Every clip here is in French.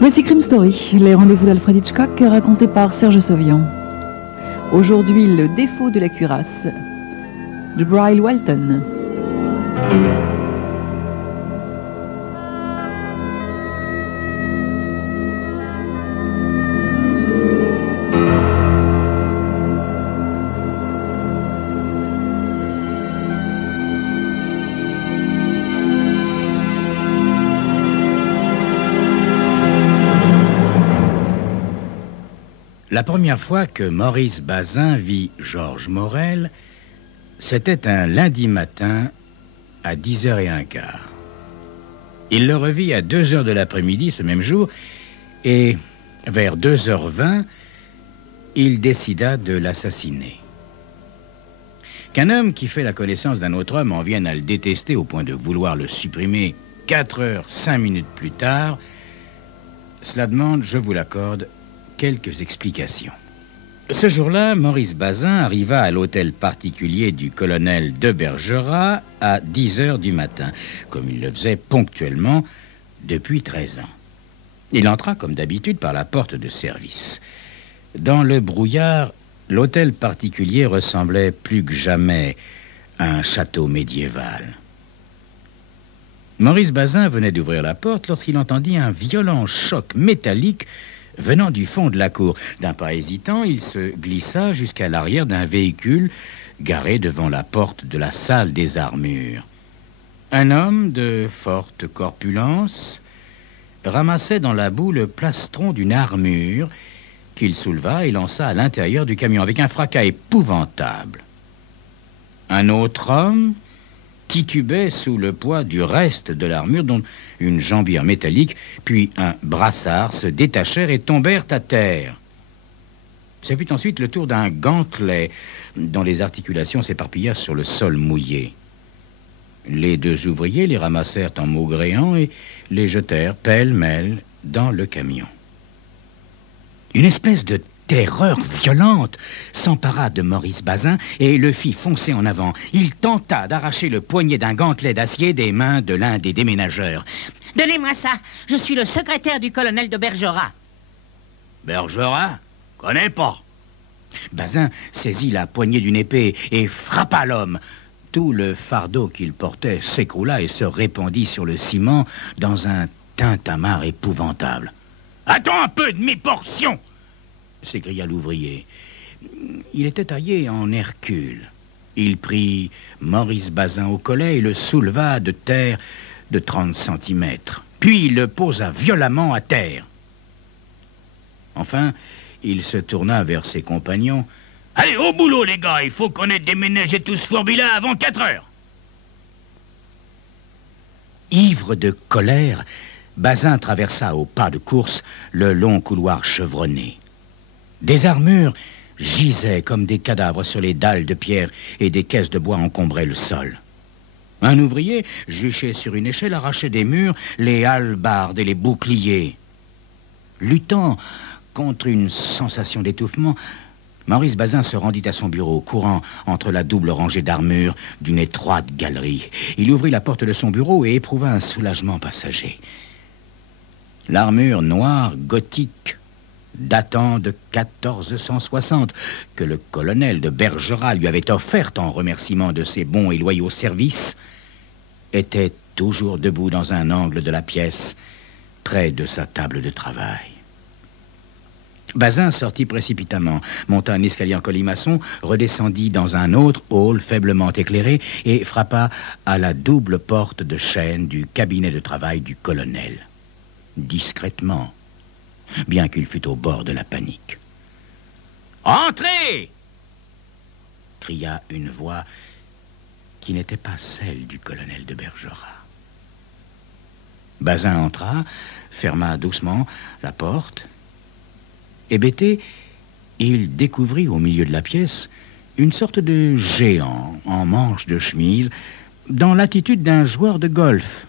Voici Crime Story, les rendez-vous d'Alfred Hitchcock racontés par Serge Sauvian. Aujourd'hui, le défaut de la cuirasse de Brian Walton. La première fois que Maurice Bazin vit Georges Morel, c'était un lundi matin à 10h15. Il le revit à 2h de l'après-midi ce même jour et vers 2h20, il décida de l'assassiner. Qu'un homme qui fait la connaissance d'un autre homme en vienne à le détester au point de vouloir le supprimer 4h05 plus tard, cela demande, je vous l'accorde, quelques explications. Ce jour-là, Maurice Bazin arriva à l'hôtel particulier du colonel de Bergerac à 10h du matin, comme il le faisait ponctuellement depuis 13 ans. Il entra, comme d'habitude, par la porte de service. Dans le brouillard, l'hôtel particulier ressemblait plus que jamais à un château médiéval. Maurice Bazin venait d'ouvrir la porte lorsqu'il entendit un violent choc métallique venant du fond de la cour. D'un pas hésitant, il se glissa jusqu'à l'arrière d'un véhicule garé devant la porte de la salle des armures. Un homme de forte corpulence ramassait dans la boue le plastron d'une armure qu'il souleva et lança à l'intérieur du camion avec un fracas épouvantable. Un autre homme titubait sous le poids du reste de l'armure, dont une jambière métallique, puis un brassard se détachèrent et tombèrent à terre. Ce fut ensuite le tour d'un gantelet dont les articulations s'éparpillèrent sur le sol mouillé. Les deux ouvriers les ramassèrent en maugréant et les jetèrent pêle-mêle dans le camion. Une espèce de terreur violente s'empara de Maurice Bazin et le fit foncer en avant. Il tenta d'arracher le poignet d'un gantelet d'acier des mains de l'un des déménageurs. « Donnez-moi ça, je suis le secrétaire du colonel de Bergerac. »« Bergerac? Connais pas. » Bazin saisit la poignée d'une épée et frappa l'homme. Tout le fardeau qu'il portait s'écroula et se répandit sur le ciment dans un tintamarre épouvantable. « Attends un peu de mes portions !» s'écria l'ouvrier. Il était taillé en Hercule. Il prit Maurice Bazin au collet et le souleva de terre de 30 centimètres. Puis il le posa violemment à terre. Enfin, il se tourna vers ses compagnons. « Allez, au boulot, les gars, il faut qu'on ait déménagé tout ce fourbi-là avant 4 heures. » Ivre de colère, Bazin traversa au pas de course le long couloir chevronné. Des armures gisaient comme des cadavres sur les dalles de pierre et des caisses de bois encombraient le sol. Un ouvrier, juché sur une échelle, arrachait des murs les hallebardes et les boucliers. Luttant contre une sensation d'étouffement, Maurice Bazin se rendit à son bureau, courant entre la double rangée d'armures d'une étroite galerie. Il ouvrit la porte de son bureau et éprouva un soulagement passager. L'armure noire gothique datant de 1460, que le colonel de Bergerac lui avait offerte en remerciement de ses bons et loyaux services, était toujours debout dans un angle de la pièce, près de sa table de travail. Bazin sortit précipitamment, monta un escalier en colimaçon, redescendit dans un autre hall faiblement éclairé et frappa à la double porte de chêne du cabinet de travail du colonel. Discrètement, bien qu'il fût au bord de la panique. « Entrez !» cria une voix qui n'était pas celle du colonel de Bergerac. Bazin entra, ferma doucement la porte. Hébété, il découvrit au milieu de la pièce une sorte de géant en manches de chemise dans l'attitude d'un joueur de golf,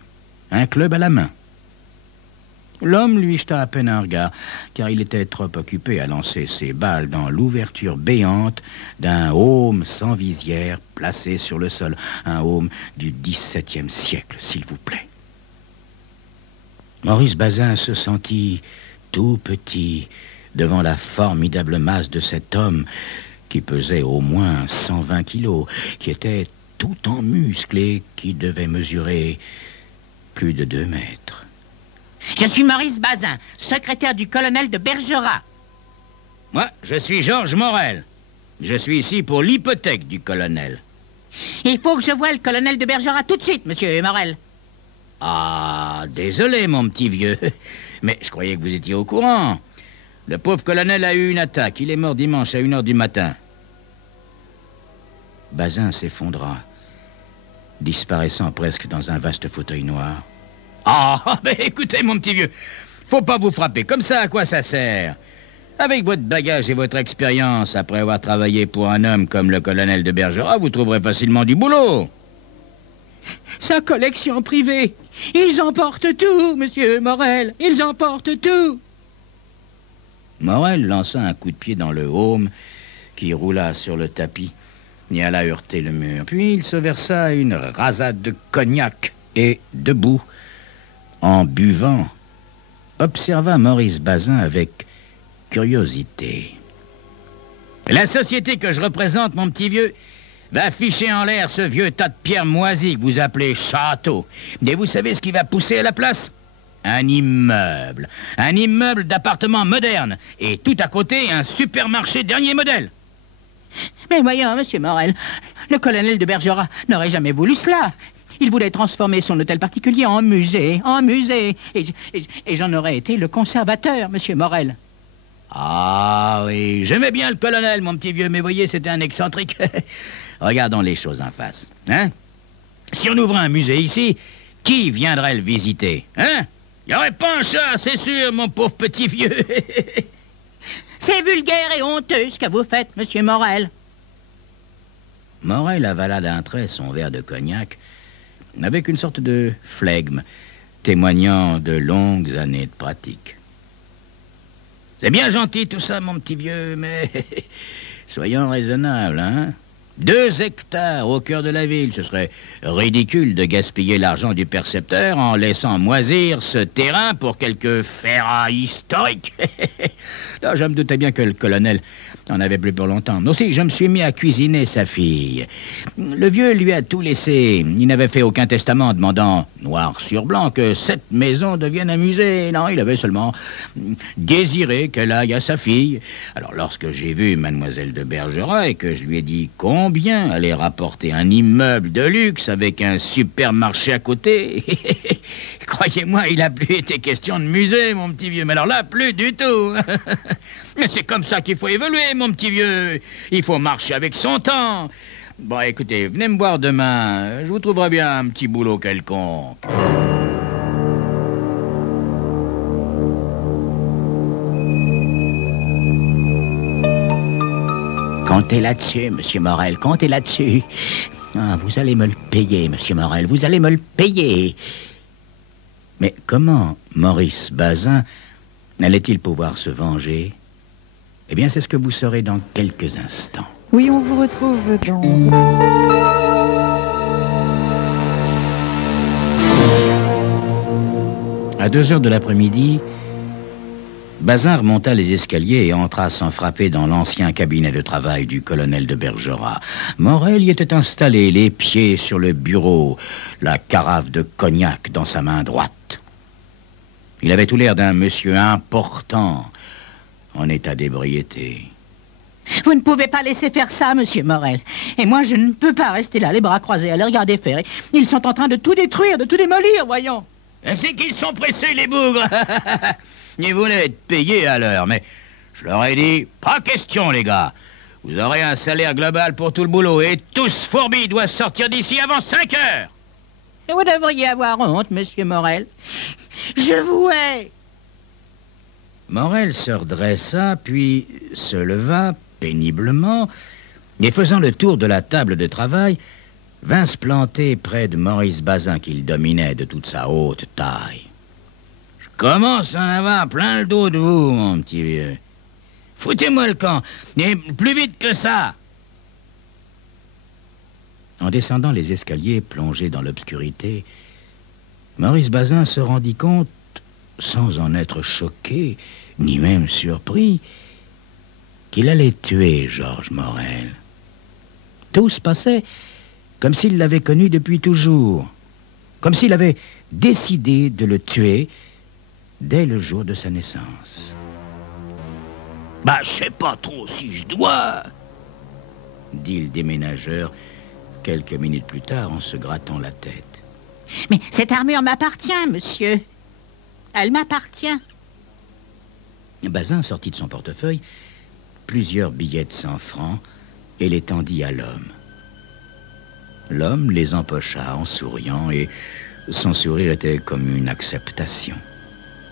un club à la main. L'homme lui jeta à peine un regard, car il était trop occupé à lancer ses balles dans l'ouverture béante d'un heaume sans visière placé sur le sol. Un heaume du XVIIe siècle, s'il vous plaît. Maurice Bazin se sentit tout petit devant la formidable masse de cet homme qui pesait au moins 120 kilos, qui était tout en muscles et qui devait mesurer plus de 2 mètres. Je suis Maurice Bazin, secrétaire du colonel de Bergerac. Moi, je suis Georges Morel. Je suis ici pour l'hypothèque du colonel. Il faut que je voie le colonel de Bergerac tout de suite, monsieur Morel. Ah, désolé, mon petit vieux. Mais je croyais que vous étiez au courant. Le pauvre colonel a eu une attaque. Il est mort dimanche à 1h du matin. Bazin s'effondra, disparaissant presque dans un vaste fauteuil noir. Ah, mais écoutez, mon petit vieux, faut pas vous frapper. Comme ça, à quoi ça sert? Avec votre bagage et votre expérience, après avoir travaillé pour un homme comme le colonel de Bergerac, vous trouverez facilement du boulot. Sa collection privée. Ils emportent tout, monsieur Morel. Ils emportent tout. Morel lança un coup de pied dans le haume qui roula sur le tapis et alla heurter le mur. Puis il se versa une rasade de cognac et, debout, en buvant, observa Maurice Bazin avec curiosité. La société que je représente, mon petit vieux, va ficher en l'air ce vieux tas de pierres moisies que vous appelez château. Et vous savez ce qui va pousser à la place? Un immeuble d'appartements modernes. Et tout à côté, un supermarché dernier modèle. Mais voyons, monsieur Morel, le colonel de Bergerac n'aurait jamais voulu cela. Il voulait transformer son hôtel particulier en musée. Et j'en aurais été le conservateur, monsieur Morel. Ah oui, j'aimais bien le colonel, mon petit vieux, mais voyez, c'était un excentrique. Regardons les choses en face, hein? Si on ouvrait un musée ici, qui viendrait le visiter, hein? Il n'y aurait pas un chat, c'est sûr, mon pauvre petit vieux. C'est vulgaire et honteux ce que vous faites, monsieur Morel. Morel avala d'un trait son verre de cognac avec une sorte de flegme, témoignant de longues années de pratique. C'est bien gentil tout ça, mon petit vieux, mais soyons raisonnables, hein? 2 hectares au cœur de la ville, ce serait ridicule de gaspiller l'argent du percepteur en laissant moisir ce terrain pour quelques ferrailles historiques. Là, je me doutais bien que le colonel n'en avait plus pour longtemps. Aussi, je me suis mis à cuisiner sa fille. Le vieux lui a tout laissé. Il n'avait fait aucun testament demandant, noir sur blanc, que cette maison devienne un musée. Non, il avait seulement désiré qu'elle aille à sa fille. Alors, lorsque j'ai vu mademoiselle de Bergerac et que je lui ai dit combien allait rapporter un immeuble de luxe avec un supermarché à côté, croyez-moi, il n'a plus été question de musée, mon petit vieux. Mais alors là, plus du tout. Mais c'est comme ça qu'il faut évoluer, mon petit vieux. Il faut marcher avec son temps. Bon, écoutez, venez me voir demain. Je vous trouverai bien un petit boulot quelconque. Comptez là-dessus, monsieur Morel, comptez là-dessus. Ah, vous allez me le payer, monsieur Morel, vous allez me le payer. Mais comment Maurice Bazin allait-il pouvoir se venger? Eh bien, c'est ce que vous saurez dans quelques instants. Oui, on vous retrouve dans... À 2h de l'après-midi, Bazin remonta les escaliers et entra sans frapper dans l'ancien cabinet de travail du colonel de Bergerac. Morel y était installé, les pieds sur le bureau, la carafe de cognac dans sa main droite. Il avait tout l'air d'un monsieur important, en état d'ébriété. Vous ne pouvez pas laisser faire ça, monsieur Morel. Et moi, je ne peux pas rester là, les bras croisés, à les regarder faire. Ils sont en train de tout détruire, de tout démolir, voyons. C'est qu'ils sont pressés, les bougres. Ils voulaient être payés à l'heure, mais je leur ai dit, pas question, les gars. Vous aurez un salaire global pour tout le boulot, et tous fourbis doivent sortir d'ici avant 5 heures. Et vous devriez avoir honte, monsieur Morel. Je vous hais. Morel se redressa, puis se leva péniblement, et faisant le tour de la table de travail, vint se planter près de Maurice Bazin qu'il dominait de toute sa haute taille. Je commence à en avoir plein le dos de vous, mon petit vieux. Foutez-moi le camp, et plus vite que ça. En descendant les escaliers plongés dans l'obscurité, Maurice Bazin se rendit compte sans en être choqué, ni même surpris, qu'il allait tuer Georges Morel. Tout se passait comme s'il l'avait connu depuis toujours, comme s'il avait décidé de le tuer dès le jour de sa naissance. « Bah, je sais pas trop si je dois... » dit le déménageur quelques minutes plus tard en se grattant la tête. « Mais cette armure m'appartient, monsieur. Elle m'appartient. » Bazin sortit de son portefeuille plusieurs billets de 100 francs et les tendit à l'homme. L'homme les empocha en souriant et son sourire était comme une acceptation.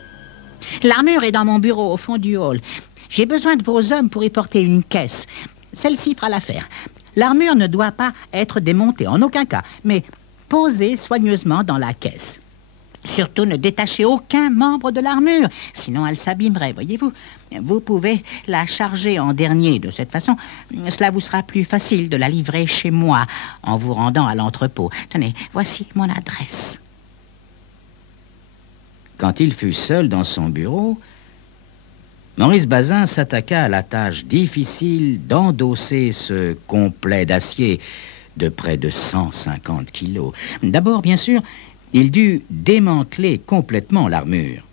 « L'armure est dans mon bureau au fond du hall. J'ai besoin de vos hommes pour y porter une caisse. Celle-ci fera l'affaire. L'armure ne doit pas être démontée en aucun cas, mais posée soigneusement dans la caisse. Surtout ne détachez aucun membre de l'armure, sinon elle s'abîmerait, voyez-vous. Vous pouvez la charger en dernier. De cette façon, cela vous sera plus facile de la livrer chez moi en vous rendant à l'entrepôt. Tenez, voici mon adresse. » Quand il fut seul dans son bureau, Maurice Bazin s'attaqua à la tâche difficile d'endosser ce complet d'acier de près de 150 kilos. D'abord, bien sûr, il dut démanteler complètement l'armure.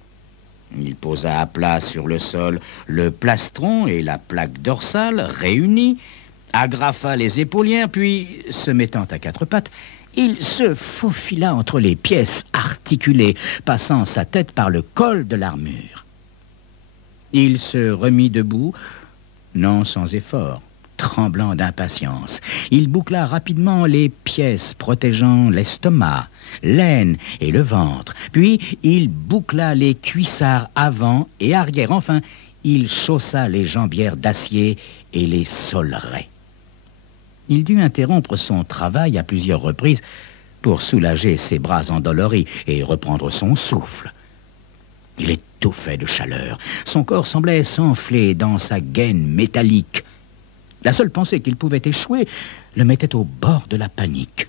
Il posa à plat sur le sol le plastron et la plaque dorsale réunis, agrafa les épaulières, puis, se mettant à quatre pattes, il se faufila entre les pièces articulées, passant sa tête par le col de l'armure. Il se remit debout, non sans effort, tremblant d'impatience. Il boucla rapidement les pièces protégeant l'estomac, l'aine et le ventre. Puis, il boucla les cuissards avant et arrière. Enfin, il chaussa les jambières d'acier et les solerets. Il dut interrompre son travail à plusieurs reprises pour soulager ses bras endoloris et reprendre son souffle. Il étouffait de chaleur. Son corps semblait s'enfler dans sa gaine métallique. La seule pensée qu'il pouvait échouer le mettait au bord de la panique.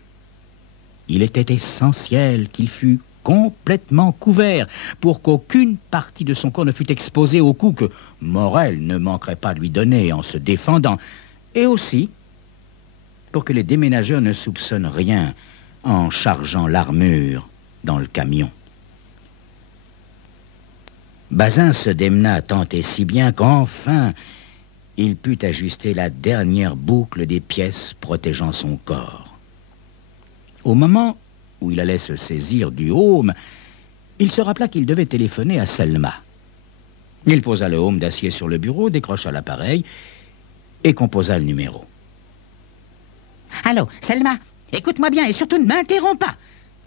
Il était essentiel qu'il fût complètement couvert pour qu'aucune partie de son corps ne fût exposée au coup que Morel ne manquerait pas de lui donner en se défendant, et aussi pour que les déménageurs ne soupçonnent rien en chargeant l'armure dans le camion. Bazin se démena tant et si bien qu'enfin il put ajuster la dernière boucle des pièces protégeant son corps. Au moment où il allait se saisir du haume, il se rappela qu'il devait téléphoner à Selma. Il posa le haume d'acier sur le bureau, décrocha l'appareil et composa le numéro. « Allô, Selma, écoute-moi bien et surtout ne m'interromps pas.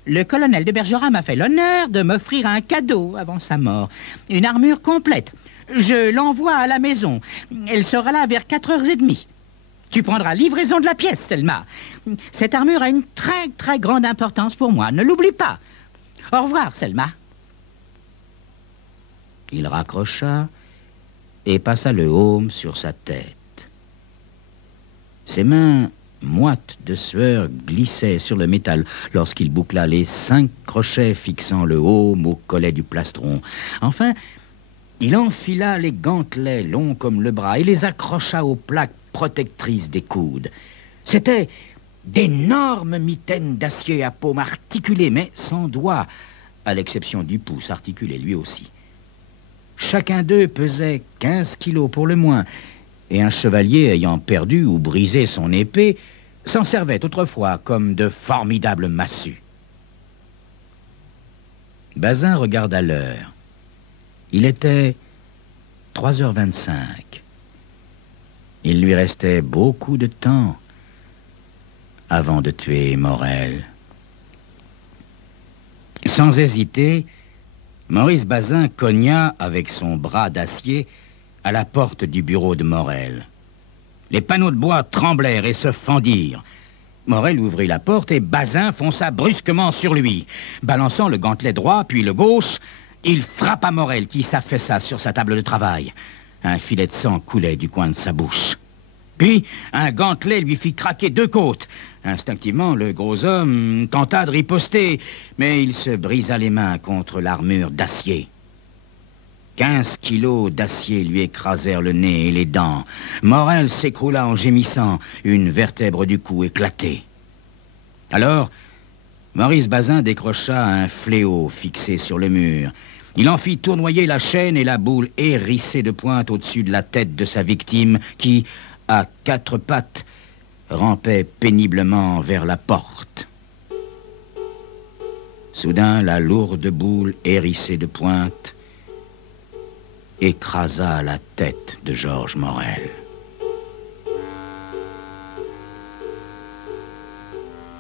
Le colonel de Bergerac m'a fait l'honneur de m'offrir un cadeau avant sa mort. Une armure complète. Je l'envoie à la maison. Elle sera là vers 4h30. Tu prendras livraison de la pièce, Selma. Cette armure a une très, très grande importance pour moi. Ne l'oublie pas. Au revoir, Selma. » Il raccrocha et passa le haume sur sa tête. Ses mains moites de sueur glissaient sur le métal lorsqu'il boucla les 5 crochets fixant le haume au collet du plastron. Enfin, il enfila les gantelets longs comme le bras et les accrocha aux plaques protectrices des coudes. C'étaient d'énormes mitaines d'acier à paume articulées, mais sans doigts, à l'exception du pouce articulé lui aussi. Chacun d'eux pesait 15 kilos pour le moins, et un chevalier ayant perdu ou brisé son épée s'en servait autrefois comme de formidables massues. Bazin regarda l'heure. Il était 3h25. Il lui restait beaucoup de temps avant de tuer Morel. Sans hésiter, Maurice Bazin cogna avec son bras d'acier à la porte du bureau de Morel. Les panneaux de bois tremblèrent et se fendirent. Morel ouvrit la porte et Bazin fonça brusquement sur lui. Balançant le gantelet droit puis le gauche, il frappa Morel qui s'affaissa sur sa table de travail. Un filet de sang coulait du coin de sa bouche. Puis, un gantelet lui fit craquer 2 côtes. Instinctivement, le gros homme tenta de riposter, mais il se brisa les mains contre l'armure d'acier. 15 kilos d'acier lui écrasèrent le nez et les dents. Morel s'écroula en gémissant, une vertèbre du cou éclatée. Alors, Maurice Bazin décrocha un fléau fixé sur le mur. Il en fit tournoyer la chaîne et la boule hérissée de pointe au-dessus de la tête de sa victime qui, à 4 pattes, rampait péniblement vers la porte. Soudain, la lourde boule hérissée de pointe écrasa la tête de Georges Morel.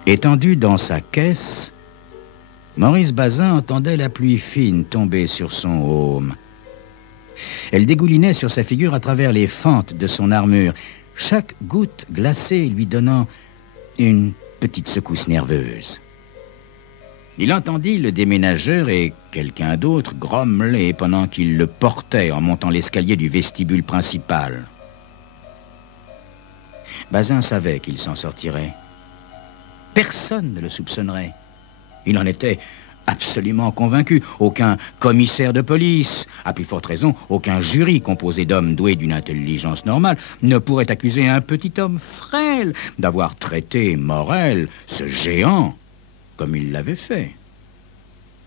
Étendu dans sa caisse, Maurice Bazin entendait la pluie fine tomber sur son aume. Elle dégoulinait sur sa figure à travers les fentes de son armure, chaque goutte glacée lui donnant une petite secousse nerveuse. Il entendit le déménageur et quelqu'un d'autre grommeler pendant qu'il le portait en montant l'escalier du vestibule principal. Bazin savait qu'il s'en sortirait. Personne ne le soupçonnerait. Il en était absolument convaincu. Aucun commissaire de police, à plus forte raison, aucun jury composé d'hommes doués d'une intelligence normale, ne pourrait accuser un petit homme frêle d'avoir traité Morel, ce géant, comme il l'avait fait.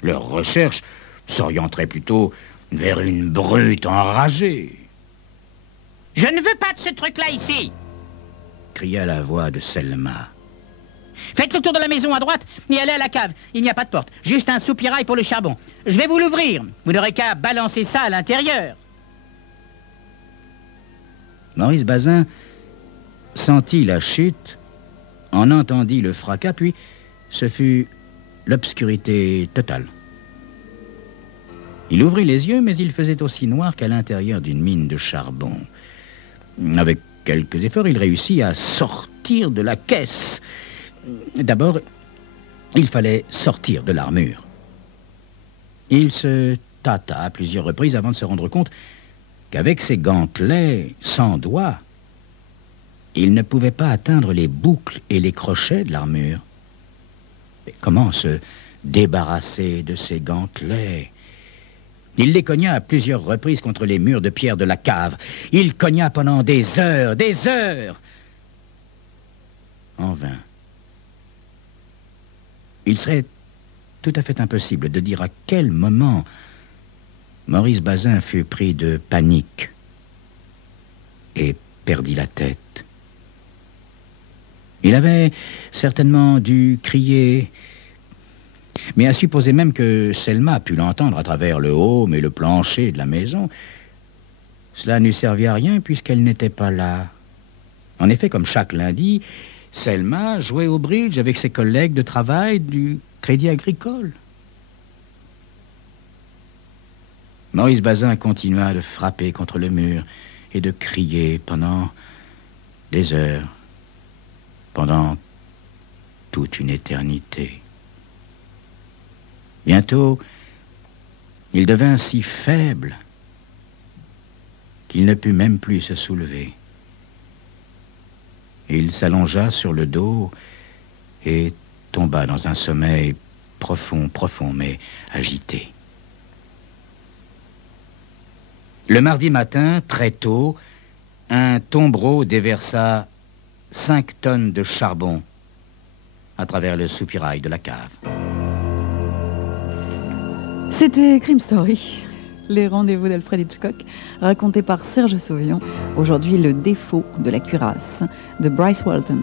Leur recherche s'orienterait plutôt vers une brute enragée. « Je ne veux pas de ce truc-là ici !» cria la voix de Selma. « Faites le tour de la maison à droite et allez à la cave. Il n'y a pas de porte, juste un soupirail pour le charbon. Je vais vous l'ouvrir. Vous n'aurez qu'à balancer ça à l'intérieur. » Maurice Bazin sentit la chute, en entendit le fracas, puis ce fut l'obscurité totale. Il ouvrit les yeux, mais il faisait aussi noir qu'à l'intérieur d'une mine de charbon. Avec quelques efforts, il réussit à sortir de la caisse. D'abord, il fallait sortir de l'armure. Il se tâta à plusieurs reprises avant de se rendre compte qu'avec ses gantelets sans doigts, il ne pouvait pas atteindre les boucles et les crochets de l'armure. Mais comment se débarrasser de ces gantelets? Il les cogna à plusieurs reprises contre les murs de pierre de la cave. Il cogna pendant des heures, en vain. Il serait tout à fait impossible de dire à quel moment Maurice Bazin fut pris de panique et perdit la tête. Il avait certainement dû crier, mais à supposer même que Selma pût l'entendre à travers le haume et le plancher de la maison, cela n'eût servi à rien puisqu'elle n'était pas là. En effet, comme chaque lundi, Selma jouait au bridge avec ses collègues de travail du Crédit Agricole. Maurice Bazin continua de frapper contre le mur et de crier pendant des heures, pendant toute une éternité. Bientôt, il devint si faible qu'il ne put même plus se soulever. Il s'allongea sur le dos et tomba dans un sommeil profond, mais agité. Le mardi matin, très tôt, un tombereau déversa 5 tonnes de charbon à travers le soupirail de la cave. C'était Crime Story, les rendez-vous d'Alfred Hitchcock, racontés par Serge Sauvion. Aujourd'hui, le défaut de la cuirasse de Bryce Walton.